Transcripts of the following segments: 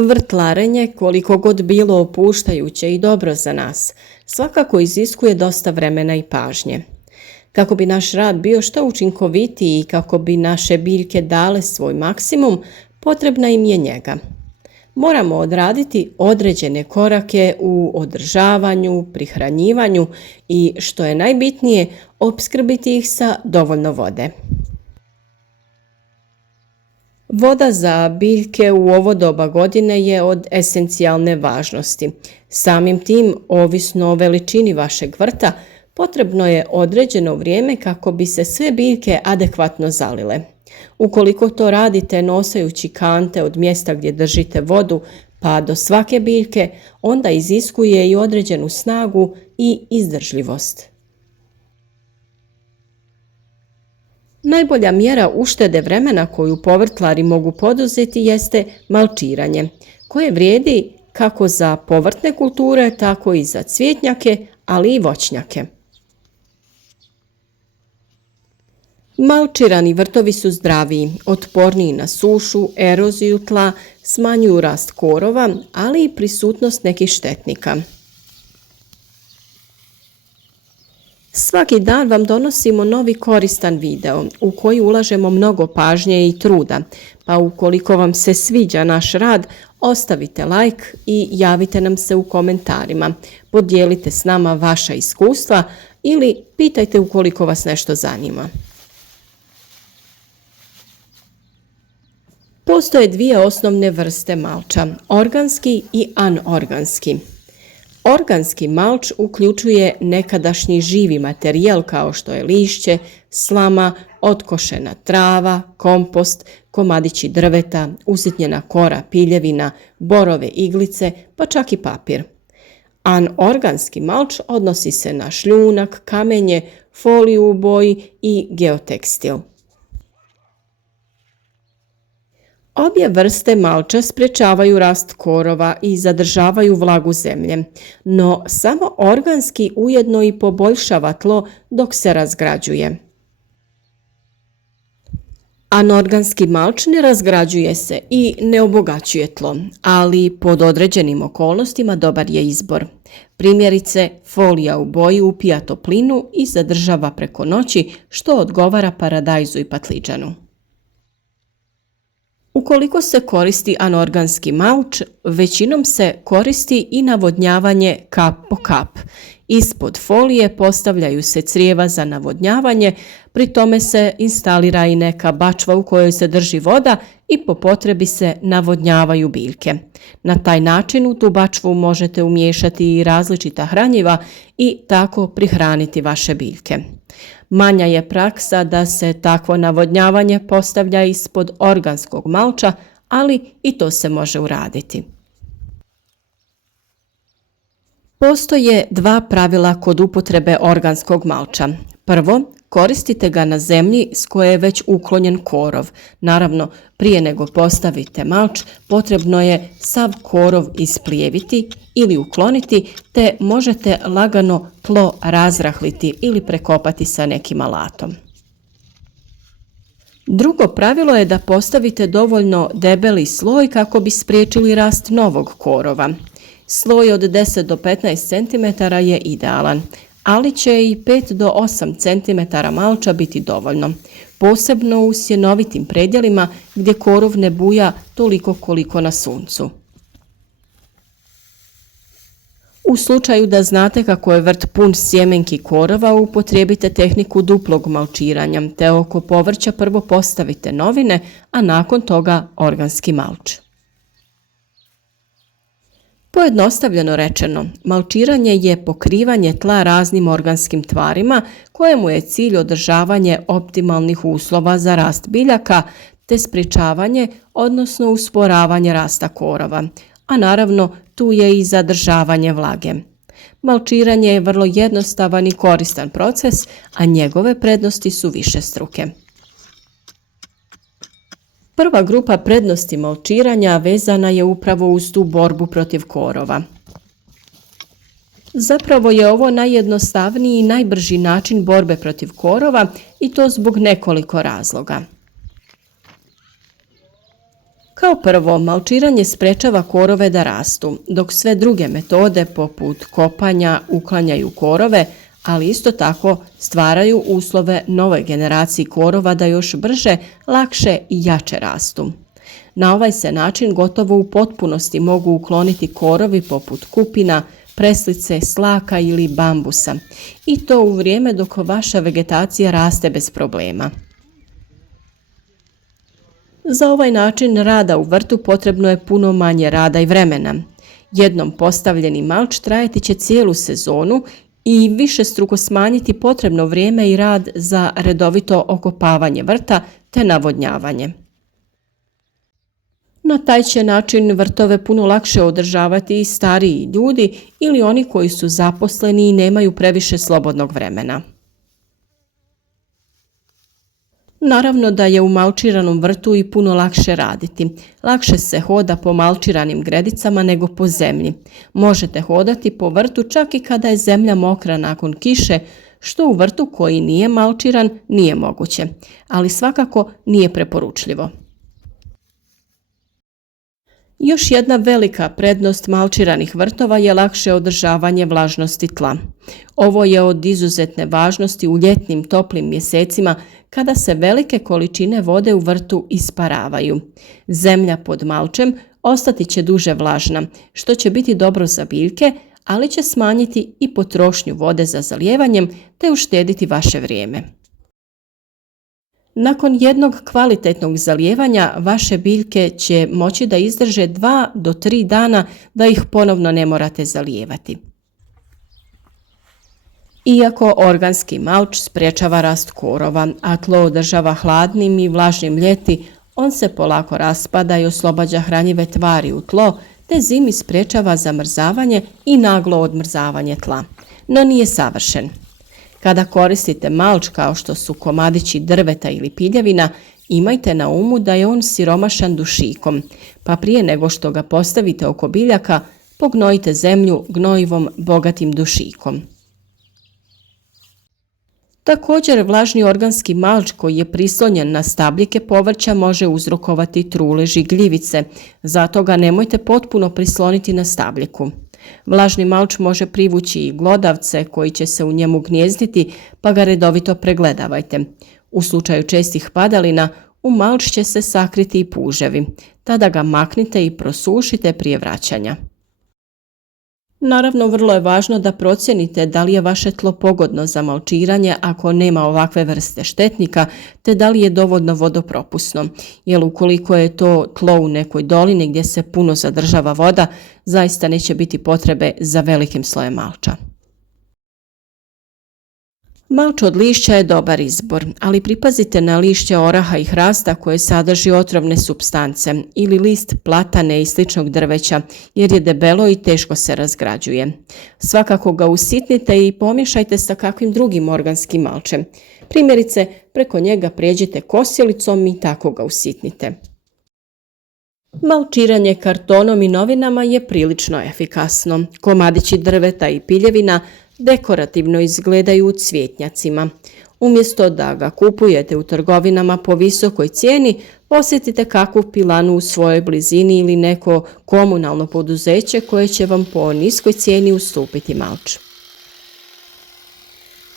Vrtlarenje, koliko god bilo opuštajuće i dobro za nas, svakako iziskuje dosta vremena i pažnje. Kako bi naš rad bio što učinkovitiji i kako bi naše biljke dale svoj maksimum, potrebna im je njega. Moramo odraditi određene korake u održavanju, prihranjivanju i, što je najbitnije, opskrbiti ih sa dovoljno vode. Voda za biljke u ovo doba godine je od esencijalne važnosti. Samim tim, ovisno o veličini vašeg vrta, potrebno je određeno vrijeme kako bi se sve biljke adekvatno zalile. Ukoliko to radite nosajući kante od mjesta gdje držite vodu pa do svake biljke, onda iziskuje i određenu snagu i izdržljivost. Najbolja mjera uštede vremena koju povrtlari mogu poduzeti jeste malčiranje, koje vrijedi kako za povrtne kulture, tako i za cvjetnjake, ali i voćnjake. Malčirani vrtovi su zdraviji, otporniji na sušu, eroziju tla, smanjuju rast korova, ali i prisutnost nekih štetnika. Svaki dan vam donosimo novi koristan video u koji ulažemo mnogo pažnje i truda, pa ukoliko vam se sviđa naš rad, ostavite like i javite nam se u komentarima, podijelite s nama vaša iskustva ili pitajte ukoliko vas nešto zanima. Postoje dvije osnovne vrste malča, organski i anorganski. Organski malč uključuje nekadašnji živi materijal kao što je lišće, slama, otkošena trava, kompost, komadići drveta, usitnjena kora piljevina, borove iglice, pa čak i papir. Anorganski malč odnosi se na šljunak, kamenje, foliju u boji i geotekstil. Obje vrste malča sprječavaju rast korova i zadržavaju vlagu zemlje, no samo organski ujedno i poboljšava tlo dok se razgrađuje. Anorganski malč ne razgrađuje se i ne obogaćuje tlo, ali pod određenim okolnostima dobar je izbor. Primjerice, folija u boji upija toplinu i zadržava preko noći, što odgovara paradajzu i patliđanu. Ukoliko se koristi anorganski malč, većinom se koristi i navodnjavanje kap po kap. Ispod folije postavljaju se crijeva za navodnjavanje, pri tome se instalira i neka bačva u kojoj se drži voda i po potrebi se navodnjavaju biljke. Na taj način u tu bačvu možete umiješati i različita hranjiva i tako prihraniti vaše biljke. Manja je praksa da se takvo navodnjavanje postavlja ispod organskog malča, ali i to se može uraditi. Postoje dva pravila kod upotrebe organskog malča. Prvo, koristite ga na zemlji s koje je već uklonjen korov. Naravno, prije nego postavite malč, potrebno je sav korov isplijeviti ili ukloniti, te možete lagano tlo razrahliti ili prekopati sa nekim alatom. Drugo pravilo je da postavite dovoljno debeli sloj kako bi spriječili rast novog korova. Sloj od 10 do 15 cm je idealan, ali će i 5 do 8 cm malča biti dovoljno, posebno u sjenovitim predjelima gdje korov ne buja toliko koliko na suncu. U slučaju da znate kako je vrt pun sjemenki korova, upotrijebite tehniku duplog malčiranja, te oko povrća prvo postavite novine, a nakon toga organski malč. Pojednostavljeno rečeno, malčiranje je pokrivanje tla raznim organskim tvarima kojemu je cilj održavanje optimalnih uslova za rast biljaka te sprječavanje, odnosno usporavanje rasta korova, a naravno tu je i zadržavanje vlage. Malčiranje je vrlo jednostavan i koristan proces, a njegove prednosti su višestruke. Prva grupa prednosti malčiranja vezana je upravo uz tu borbu protiv korova. Zapravo je ovo najjednostavniji i najbrži način borbe protiv korova i to zbog nekoliko razloga. Kao prvo, malčiranje sprečava korove da rastu, dok sve druge metode poput kopanja uklanjaju korove, ali isto tako stvaraju uslove novoj generaciji korova da još brže, lakše i jače rastu. Na ovaj se način gotovo u potpunosti mogu ukloniti korovi poput kupina, preslice, slaka ili bambusa, i to u vrijeme dok vaša vegetacija raste bez problema. Za ovaj način rada u vrtu potrebno je puno manje rada i vremena. Jednom postavljeni malč trajati će cijelu sezonu i višestruko smanjiti potrebno vrijeme i rad za redovito okopavanje vrta te navodnjavanje. Na taj će način vrtove puno lakše održavati i stariji ljudi ili oni koji su zaposleni i nemaju previše slobodnog vremena. Naravno da je u malčiranom vrtu i puno lakše raditi. Lakše se hoda po malčiranim gredicama nego po zemlji. Možete hodati po vrtu čak i kada je zemlja mokra nakon kiše, što u vrtu koji nije malčiran nije moguće, ali svakako nije preporučljivo. Još jedna velika prednost malčiranih vrtova je lakše održavanje vlažnosti tla. Ovo je od izuzetne važnosti u ljetnim toplim mjesecima kada se velike količine vode u vrtu isparavaju. Zemlja pod malčem ostati će duže vlažna, što će biti dobro za biljke, ali će smanjiti i potrošnju vode za zalijevanjem te uštediti vaše vrijeme. Nakon jednog kvalitetnog zalijevanja vaše biljke će moći da izdrže 2 do 3 dana da ih ponovno ne morate zalijevati. Iako organski malč sprječava rast korova, a tlo održava hladnim i vlažnim ljeti, on se polako raspada i oslobađa hranjive tvari u tlo, te zimi sprječava zamrzavanje i naglo odmrzavanje tla, no nije savršen. Kada koristite malč kao što su komadići drveta ili piljevina, imajte na umu da je on siromašan dušikom, pa prije nego što ga postavite oko biljaka, pognojite zemlju gnojivom bogatim dušikom. Također, vlažni organski malč koji je prislonjen na stabljike povrća može uzrokovati trulež i gljivice, zato ga nemojte potpuno prisloniti na stabljiku. Vlažni malč može privući i glodavce koji će se u njemu gnjezditi, pa ga redovito pregledavajte. U slučaju čestih padalina, u malč će se sakriti i puževi. Tada ga maknite i prosušite prije vraćanja. Naravno, vrlo je važno da procijenite da li je vaše tlo pogodno za malčiranje ako nema ovakve vrste štetnika, te da li je dovoljno vodopropusno, jer ukoliko je to tlo u nekoj dolini gdje se puno zadržava voda, zaista neće biti potrebe za velikim slojem malča. Malč od lišća je dobar izbor, ali pripazite na lišće oraha i hrasta koje sadrži otrovne supstance ili list platane i sličnog drveća, jer je debelo i teško se razgrađuje. Svakako ga usitnite i pomiješajte sa kakvim drugim organskim malčem. Primjerice, preko njega prijeđite kosilicom i tako ga usitnite. Malčiranje kartonom i novinama je prilično efikasno. Komadići drveta i piljevina dekorativno izgledaju u cvjetnjacima. Umjesto da ga kupujete u trgovinama po visokoj cijeni, posjetite kakvu pilanu u svojoj blizini ili neko komunalno poduzeće koje će vam po niskoj cijeni ustupiti malč.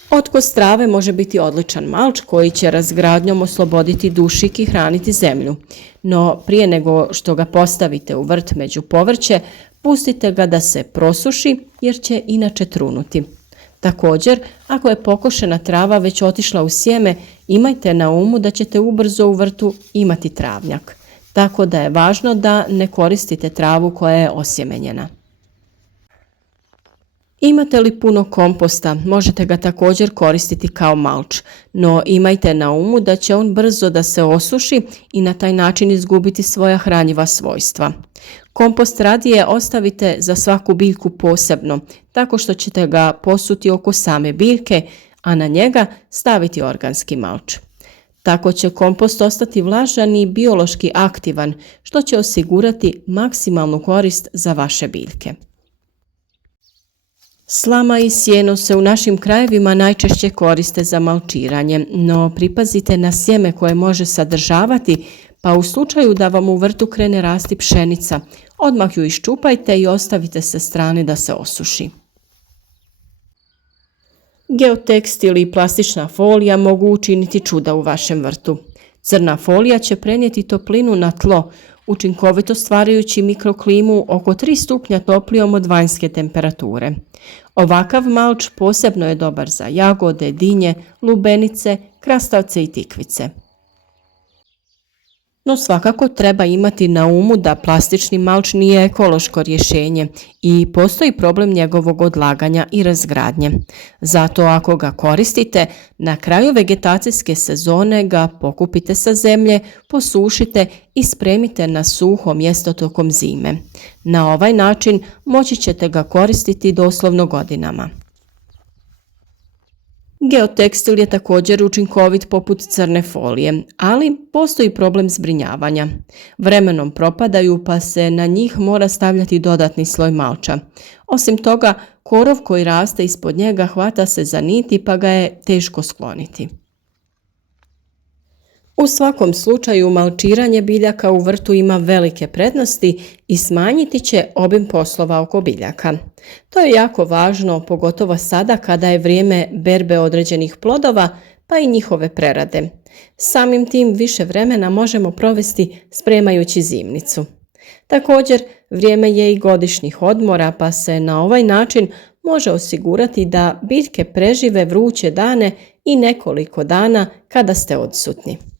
Otkos trave može biti odličan malč koji će razgradnjom osloboditi dušik i hraniti zemlju, no prije nego što ga postavite u vrt među povrće, pustite ga da se prosuši jer će inače trunuti. Također, ako je pokošena trava već otišla u sjeme, imajte na umu da ćete ubrzo u vrtu imati travnjak, tako da je važno da ne koristite travu koja je osjemenjena. Imate li puno komposta, možete ga također koristiti kao malč, no imajte na umu da će on brzo da se osuši i na taj način izgubiti svoja hranjiva svojstva. Kompost radije ostavite za svaku biljku posebno, tako što ćete ga posuti oko same biljke, a na njega staviti organski malč. Tako će kompost ostati vlažan i biološki aktivan, što će osigurati maksimalnu korist za vaše biljke. Slama i sjeno se u našim krajevima najčešće koriste za malčiranje, no pripazite na sjeme koje može sadržavati pa u slučaju da vam u vrtu krene rasti pšenica, odmah ju iščupajte i ostavite sa strane da se osuši. Geotekstil i plastična folija mogu učiniti čuda u vašem vrtu. Crna folija će prenijeti toplinu na tlo, učinkovito stvarajući mikroklimu oko 3 stupnja toplijom od vanjske temperature. Ovakav malč posebno je dobar za jagode, dinje, lubenice, krastavce i tikvice. No svakako treba imati na umu da plastični malč nije ekološko rješenje i postoji problem njegovog odlaganja i razgradnje. Zato ako ga koristite, na kraju vegetacijske sezone ga pokupite sa zemlje, posušite i spremite na suho mjesto tokom zime. Na ovaj način moći ćete ga koristiti doslovno godinama. Geotekstil je također učinkovit poput crne folije, ali postoji problem zbrinjavanja. Vremenom propadaju pa se na njih mora stavljati dodatni sloj malča. Osim toga, korov koji raste ispod njega hvata se za niti pa ga je teško skloniti. U svakom slučaju malčiranje biljaka u vrtu ima velike prednosti i smanjiti će obim poslova oko biljaka. To je jako važno, pogotovo sada kada je vrijeme berbe određenih plodova pa i njihove prerade. Samim tim više vremena možemo provesti spremajući zimnicu. Također, vrijeme je i godišnjih odmora pa se na ovaj način može osigurati da biljke prežive vruće dane i nekoliko dana kada ste odsutni.